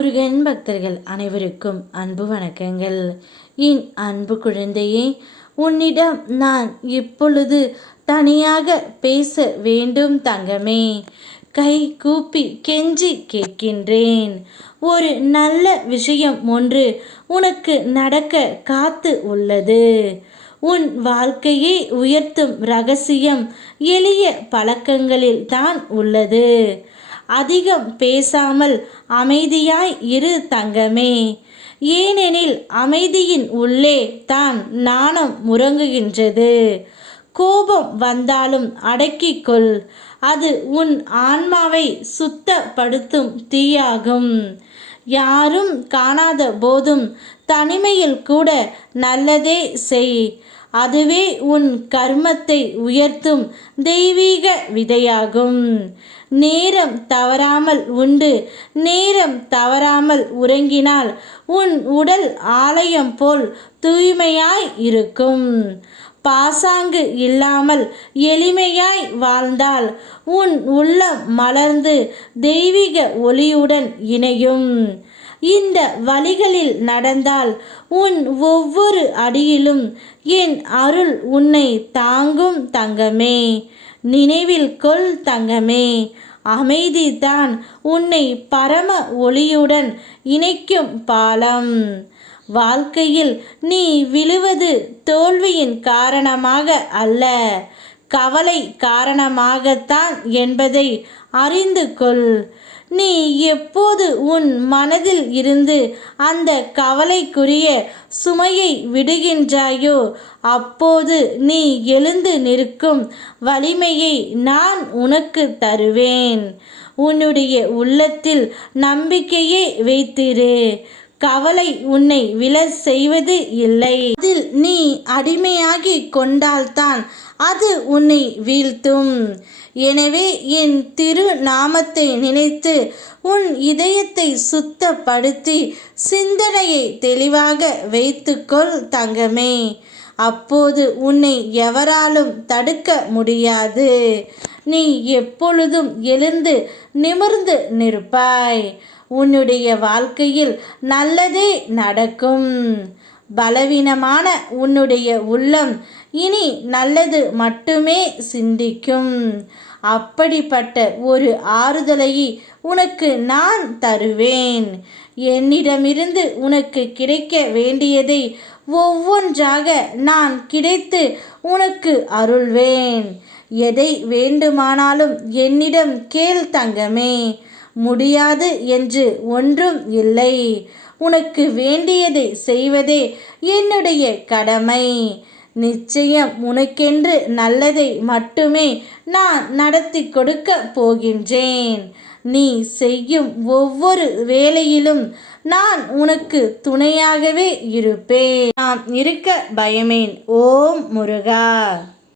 முருகன் பக்தர்கள் அனைவருக்கும் அன்பு வணக்கங்கள். என் அன்பு குழந்தையே, உன்னிடம் நான் இப்பொழுது தனியாக பேச வேண்டும் தங்கமே. கை கூப்பி கெஞ்சி கேட்கின்றேன். ஒரு நல்ல விஷயம் ஒன்று உனக்கு நடக்க காத்து உள்ளது. உன் வாழ்க்கையை உயர்த்தும் ரகசியம் எளிய பழக்கங்களில் தான் உள்ளது. அதிகம் பேசாமல் அமைதியாய் இரு தங்கமே. ஏனெனில் அமைதியின் உள்ளே தான் நாணம் உறங்குகின்றது. கோபம் வந்தாலும் அடக்கிக்கொள். அது உன் ஆன்மாவை சுத்தப்படுத்தும் தீயாகும். யாரும் காணாத போதும் தனிமையில் கூட நல்லதே செய். அதுவே உன் கர்மத்தை உயர்த்தும் தெய்வீக விதையாகும். நேரம் தவறாமல் உண்டு, நேரம் தவறாமல் உறங்கினால் உன் உடல் ஆலயம் போல் தூய்மையாய் இருக்கும். பாசாங்கு இல்லாமல் எளிமையாய் வாழ்ந்தால் உன் உள்ளம் மலர்ந்து தெய்வீக ஒளியுடன் இணையும். இந்த வழிகளில் நடந்தால் உன் ஒவ்வொரு அடியிலும் என் அருள் உன்னை தாங்கும் தங்கமே. நினைவில் கொள் தங்கமே, அமைதிதான் உன்னை பரம ஒளியுடன் இணைக்கும் பாலம். வாழ்க்கையில் நீ விழுவது தோல்வியின் காரணமாக அல்ல, கவலை காரணமாகத்தான் என்பதை அறிந்து கொள். நீ எப்போது உன் மனதில் இருந்து அந்த கவலைக்குரிய சுமையை விடுகின்றாயோ அப்போது நீ எழுந்து நிற்கும் வலிமையை நான் உனக்கு தருவேன். உன்னுடைய உள்ளத்தில் நம்பிக்கையே வைத்திரு. கவலை உன்னை விழச் செய்வது இல்லை. அதில் நீ அடிமையாகி கொண்டால்தான் அது உன்னை வீழ்த்தும். எனவே என் திருநாமத்தை நினைத்து உன் இதயத்தை சுத்தப்படுத்தி சிந்தனையை தெளிவாக வைத்துக்கொள் தங்கமே. அப்போது உன்னை எவராலும் தடுக்க முடியாது. நீ எப்பொழுதும் எழுந்து நிமிர்ந்து நிற்பாய். உன்னுடைய வாழ்க்கையில் நல்லதே நடக்கும். பலவீனமான உன்னுடைய உள்ளம் இனி நல்லது மட்டுமே சிந்திக்கும். அப்படிப்பட்ட ஒரு ஆறுதலை உனக்கு நான் தருவேன். என்னிடமிருந்து உனக்கு கிடைக்க வேண்டியதை ஒவ்வொன்றாக நான் கிடைத்து உனக்கு அருள்வேன். எதை வேண்டுமானாலும் என்னிடம் கேள் தங்கமே. முடியாது என்று ஒன்றும் இல்லை. உனக்கு வேண்டியதை செய்வதே என்னுடைய கடமை. நிச்சயம் உனக்கென்று நல்லதை மட்டுமே நான் நடத்தி கொடுக்க போகின்றேன். நீ செய்யும் ஒவ்வொரு வேளையிலும் நான் உனக்கு துணையாகவே இருப்பேன். நான் இருக்க பயமேன். ஓம் முருகா.